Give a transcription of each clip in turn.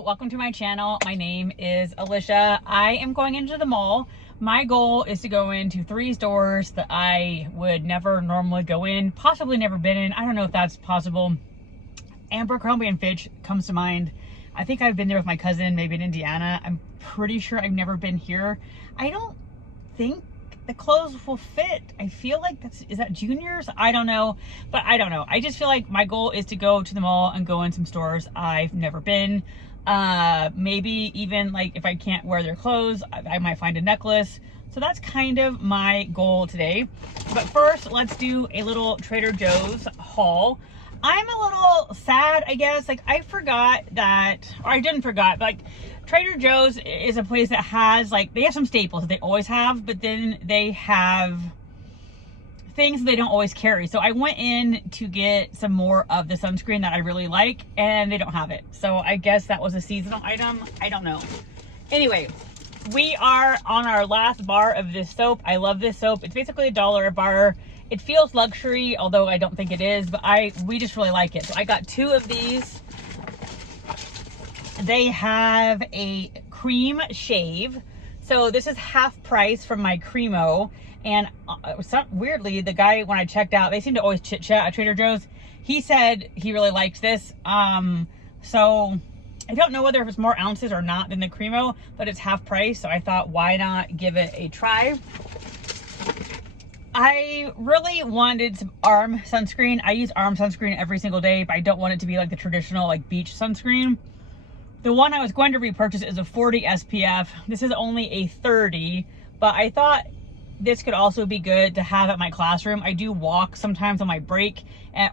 Hello, welcome to my channel. My name is Alicia. I am going into the mall. My goal is to go into 3 stores that I would never normally go in, possibly never been in. I don't know if that's possible. Abercrombie & Fitch comes to mind. I think I've been there with my cousin, maybe in Indiana. I'm pretty sure I've never been here. I don't think the clothes will fit. I feel like is that juniors? I don't know, but I don't know. I just feel like my goal is to go to the mall and go in some stores I've never been. Maybe even like if I can't wear their clothes, I might find a necklace. So that's kind of my goal today. But first, let's do a little Trader Joe's haul. I'm a little sad, I guess. Like I forgot that, or I didn't forget, but like Trader Joe's is a place that has like, they have some staples that they always have, but then they have things they don't always carry. So I went in to get some more of the sunscreen that I really like and they don't have it. So I guess that was a seasonal item. I don't know. Anyway, we are on our last bar of this soap. I love this soap. It's basically $1 a bar. It feels luxury, although I don't think it is, but we just really like it. So I got 2 of these. They have a cream shave. So this is half price from my Cremo. And weirdly, the guy, when I checked out, they seem to always chit chat at Trader Joe's. He said he really likes this. So I don't know whether it's more ounces or not than the Cremo, but it's half price. So I thought, why not give it a try? I really wanted some ARM sunscreen. I use ARM sunscreen every single day, but I don't want it to be like the traditional like beach sunscreen. The one I was going to repurchase is a 40 SPF. This is only a 30, but I thought this could also be good to have at my classroom. I do walk sometimes on my break,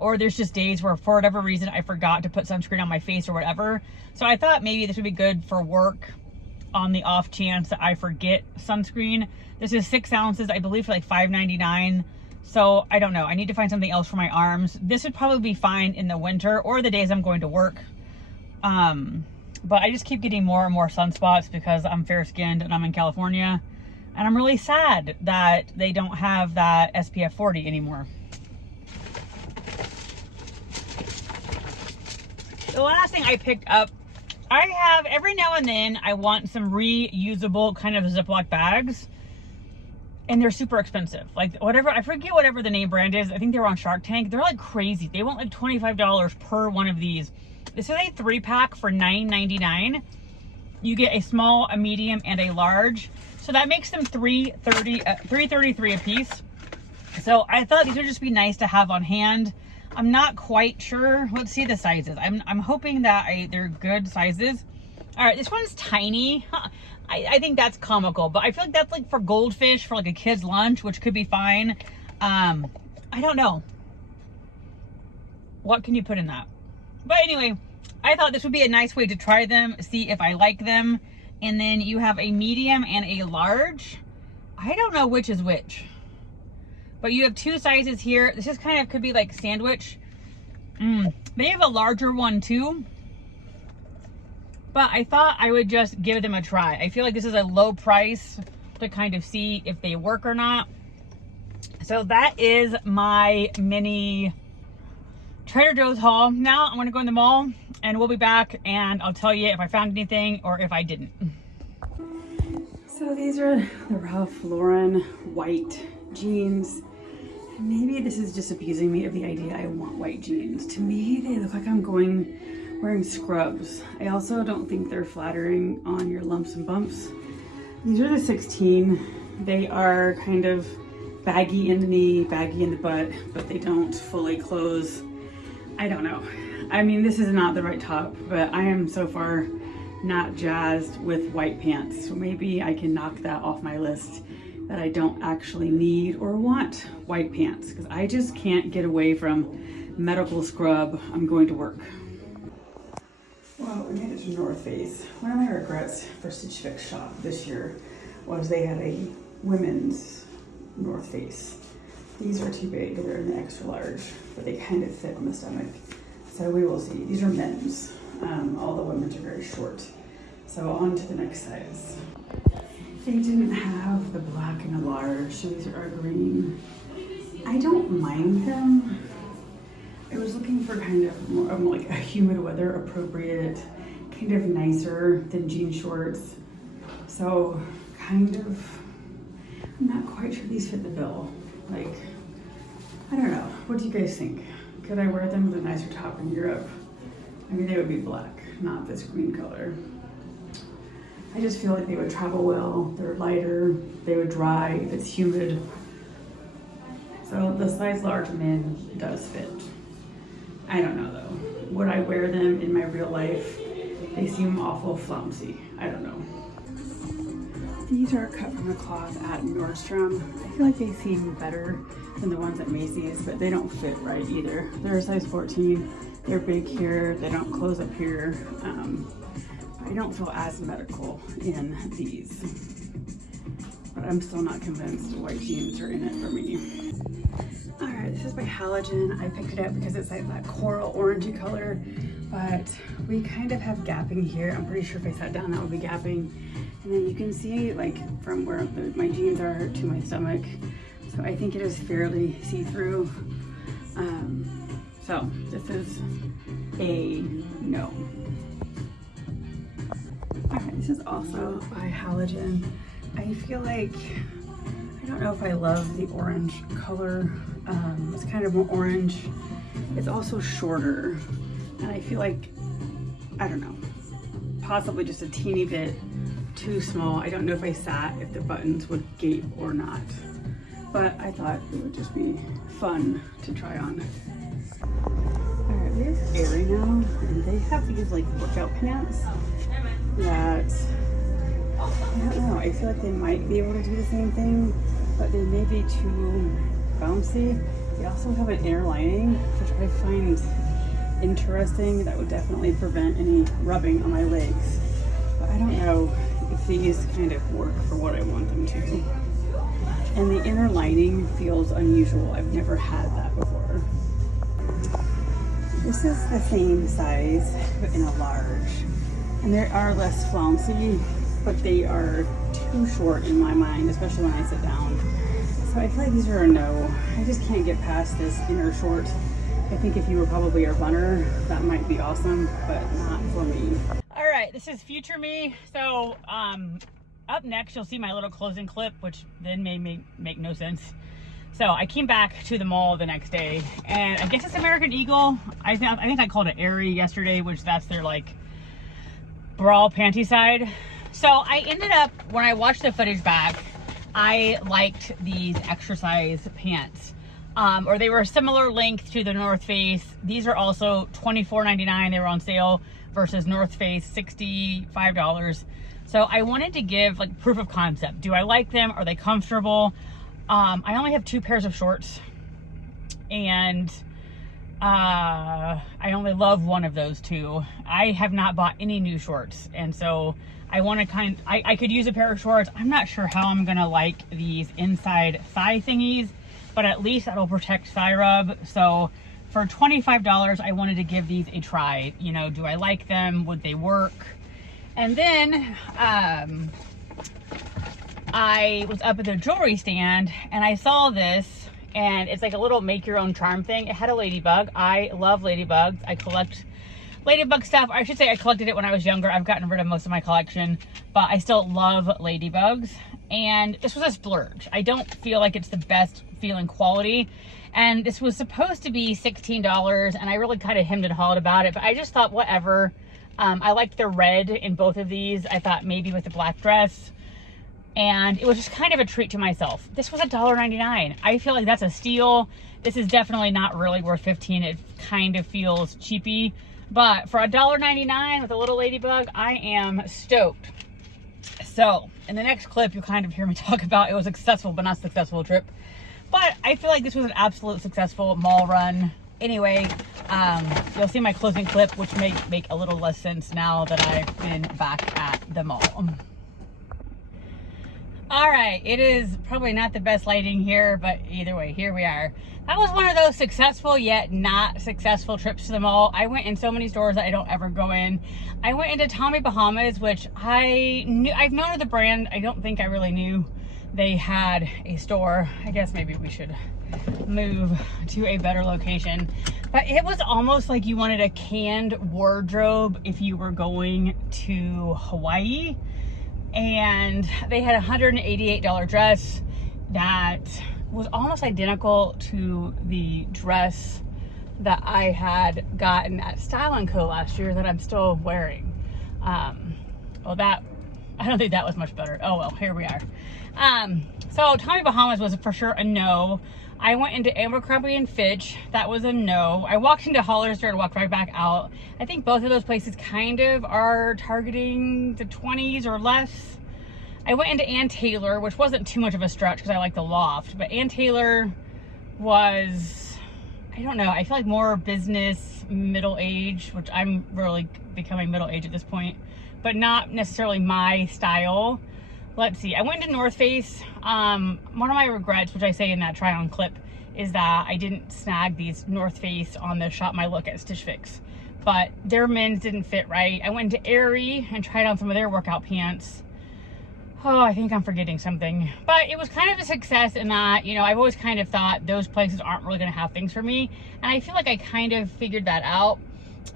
or there's just days where for whatever reason I forgot to put sunscreen on my face or whatever. So I thought maybe this would be good for work on the off chance that I forget sunscreen. This is 6 ounces, I believe, for like $5.99. So I don't know. I need to find something else for my arms. This would probably be fine in the winter or the days I'm going to work. But I just keep getting more and more sunspots because I'm fair skinned and I'm in California. And I'm really sad that they don't have that SPF 40 anymore. The last thing I picked up, I have every now and then I want some reusable kind of Ziploc bags. And they're super expensive. Like whatever, I forget whatever the name brand is. I think they were on Shark Tank. They're like crazy. They want like $25 per one of these. This is a 3-pack for $9.99. You get a small, a medium, and a large. So that makes them $3.33 a piece. So I thought these would just be nice to have on hand. I'm not quite sure. Let's see the sizes. I'm hoping that they're good sizes. All right, this one's tiny. I think that's comical, but I feel like that's like for goldfish for like a kid's lunch, which could be fine. I don't know. What can you put in that? But anyway, I thought this would be a nice way to try them, see if I like them. And then you have a medium and a large. I don't know which is which. But you have 2 sizes here. This is kind of could be like sandwich. They have a larger one too. But I thought I would just give them a try. I feel like this is a low price to kind of see if they work or not. So that is my mini Trader Joe's haul. Now I'm going to go in the mall and we'll be back and I'll tell you if I found anything or if I didn't. So these are the Ralph Lauren white jeans. And maybe this is just abusing me of the idea I want white jeans. To me, they look like I'm wearing scrubs. I also don't think they're flattering on your lumps and bumps. These are the 16. They are kind of baggy in the knee, baggy in the butt, but they don't fully close. I don't know. I mean, this is not the right top, but I am so far not jazzed with white pants. So maybe I can knock that off my list that I don't actually need or want white pants because I just can't get away from medical scrub. I'm going to work. Well, we made it to North Face. One of my regrets for Stitch Fix shop this year was they had a women's North Face. These are too big, they're in the extra large, but they kind of fit on the stomach. So we will see. These are men's. All the women's are very short. So on to the next size. They didn't have the black and the large, so these are green. I don't mind them. I was looking for kind of more of like a humid weather appropriate kind of nicer than jean shorts. So kind of, I'm not quite sure these fit the bill. Like, I don't know. What do you guys think? Could I wear them with a nicer top in Europe? I mean, they would be black, not this green color. I just feel like they would travel well. They're lighter, they would dry if it's humid. So the size large men does fit. I don't know though. Would I wear them in my real life? They seem awful flouncy. I don't know. These are cut from the cloth at Nordstrom. I feel like they seem better than the ones at Macy's, but they don't fit right either. They're a size 14. They're big here. They don't close up here. I don't feel as medical in these, but I'm still not convinced white jeans are in it for me. All right, this is by Halogen. I picked it up because it's like that coral orangey color, but we kind of have gapping here. I'm pretty sure if I sat down that would be gapping. And then you can see like from where my jeans are to my stomach. So I think it is fairly see-through. So this is a no. All right, this is also by Halogen. I feel like, I don't know if I love the orange color. It's kind of more orange. It's also shorter. And I feel like, I don't know, possibly just a teeny bit too small. I don't know if I sat, if the buttons would gape or not. But I thought it would just be fun to try on. All right, we have Aerie now, and they have these like workout pants that, I don't know, I feel like they might be able to do the same thing, but they may be too bouncy. They also have an inner lining, which I find interesting. That would definitely prevent any rubbing on my legs. But I don't know if these kind of work for what I want them to. And the inner lining feels unusual. I've never had that before. This is the same size, but in a large. And they are less flouncy, but they are too short in my mind, especially when I sit down. So I feel like these are a no. I just can't get past this inner short. I think if you were probably a runner, that might be awesome, but not for me. All right, this is future me. So up next, you'll see my little closing clip, which then may make no sense. So I came back to the mall the next day, and I guess it's American Eagle. I think I called it Aerie yesterday, which that's their like bra panty side. So I ended up, when I watched the footage back, I liked these exercise pants. Or they were a similar length to the North Face. These are also $24.99. They were on sale versus North Face $65. So I wanted to give like proof of concept. Do I like them? Are they comfortable? I only have 2 pairs of shorts, and I only love one of those 2. I have not bought any new shorts, and so I want to I could use a pair of shorts. I'm not sure how I'm gonna like these inside thigh thingies, but at least that'll protect thigh rub. So for $25, I wanted to give these a try. You know, do I like them? Would they work? And then I was up at the jewelry stand and I saw this, and it's like a little make your own charm thing. It had a ladybug. I love ladybugs. I collect ladybug stuff. I should say I collected it when I was younger. I've gotten rid of most of my collection, but I still love ladybugs. And this was a splurge. I don't feel like it's the best feeling quality. And this was supposed to be $16, and I really kind of hemmed and hawed about it, but I just thought, whatever. I liked the red in both of these. I thought maybe with the black dress. And it was just kind of a treat to myself. This was $1.99. I feel like that's a steal. This is definitely not really worth $15. It kind of feels cheapy. But for $1.99 with a little ladybug, I am stoked. So in the next clip, you'll kind of hear me talk about it was a successful but not successful trip. But I feel like this was an absolute successful mall run. Anyway, you'll see my closing clip, which may make a little less sense now that I've been back at the mall. All right, it is probably not the best lighting here, but either way, here we are. That was one of those successful yet not successful trips to the mall. I went in so many stores that I don't ever go in. I went into Tommy Bahama's, which I've known of the brand. I don't think I really knew they had a store. I guess maybe we should move to a better location. But it was almost like you wanted a canned wardrobe if you were going to Hawaii. And they had a $188 dress that was almost identical to the dress that I had gotten at Style & Co. last year that I'm still wearing. Well, that, I don't think that was much better. Oh well, here we are. So Tommy Bahamas was for sure a no. I went into Abercrombie & Fitch. That was a no. I walked into Hollister and walked right back out. I think both of those places kind of are targeting the 20s or less. I went into Ann Taylor, which wasn't too much of a stretch because I like the loft, but Ann Taylor was, I don't know, I feel like more business, middle age, which I'm really becoming middle age at this point, but not necessarily my style. Let's see, I went to North Face. One of my regrets, which I say in that try on clip, is that I didn't snag these North Face on the Shop My Look at Stitch Fix, but their men's didn't fit right. I went to Aerie and tried on some of their workout pants. Oh, I think I'm forgetting something, but it was kind of a success in that, you know, I've always kind of thought those places aren't really going to have things for me, and I feel like I kind of figured that out.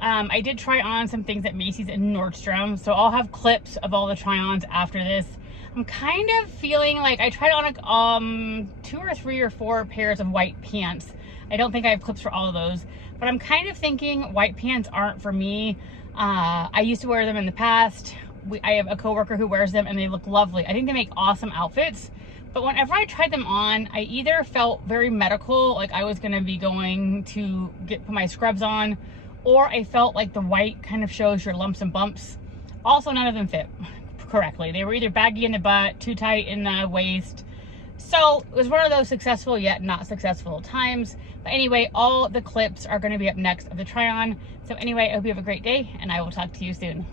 I did try on some things at Macy's and Nordstrom, so I'll have clips of all the try-ons after this. I'm kind of feeling like I tried on 2 or 3 or 4 pairs of white pants. I don't think I have clips for all of those, but I'm kind of thinking white pants aren't for me. I used to wear them in the past. I have a coworker who wears them and they look lovely. I think they make awesome outfits, but whenever I tried them on, I either felt very medical, like I was gonna be going to put my scrubs on, or I felt like the white kind of shows your lumps and bumps. Also, none of them fit correctly. They were either baggy in the butt, too tight in the waist. So it was one of those successful yet not successful times. But anyway, all the clips are gonna be up next of the try on. So anyway, I hope you have a great day and I will talk to you soon.